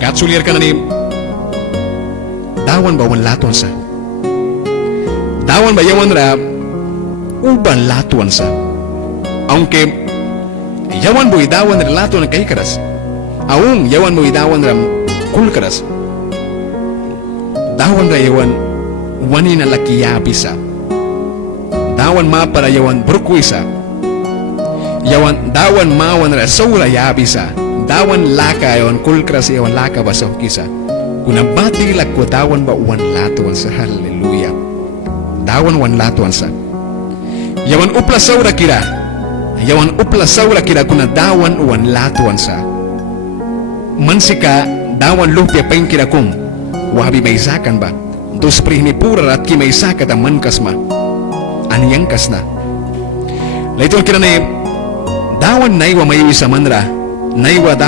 Katsulir ka na ni dawan ba wan laton sa? Dawan ba yawan ra uban laton sa? Aunque yawan mo idawan ra laton kay karas. Aung yawan mo idawan ra kulkaras. Dawan ra yawan wani na lakiyabi sa. Dawan ma para yawan burkwisa. Yawan dawan mawan ra saura yabi sa. Dawan laka yawan kulkras yawan laka ba sa kisa. Kuna bati lakwa dawan ba wan latuan sa. Hallelujah. Dawan wan latuan sa. Yawan upla saura kira. Yawan upla saura kira kuna dawan wan latuan sa. Mansika dawan lumpia pain kira kum. Wabi may sakan ba? Dos prihni pura at ki may sakat ang mankas ma. Aniyang kas na. Laitol kira na dawan naiwa may isa manra. Naiwa dawan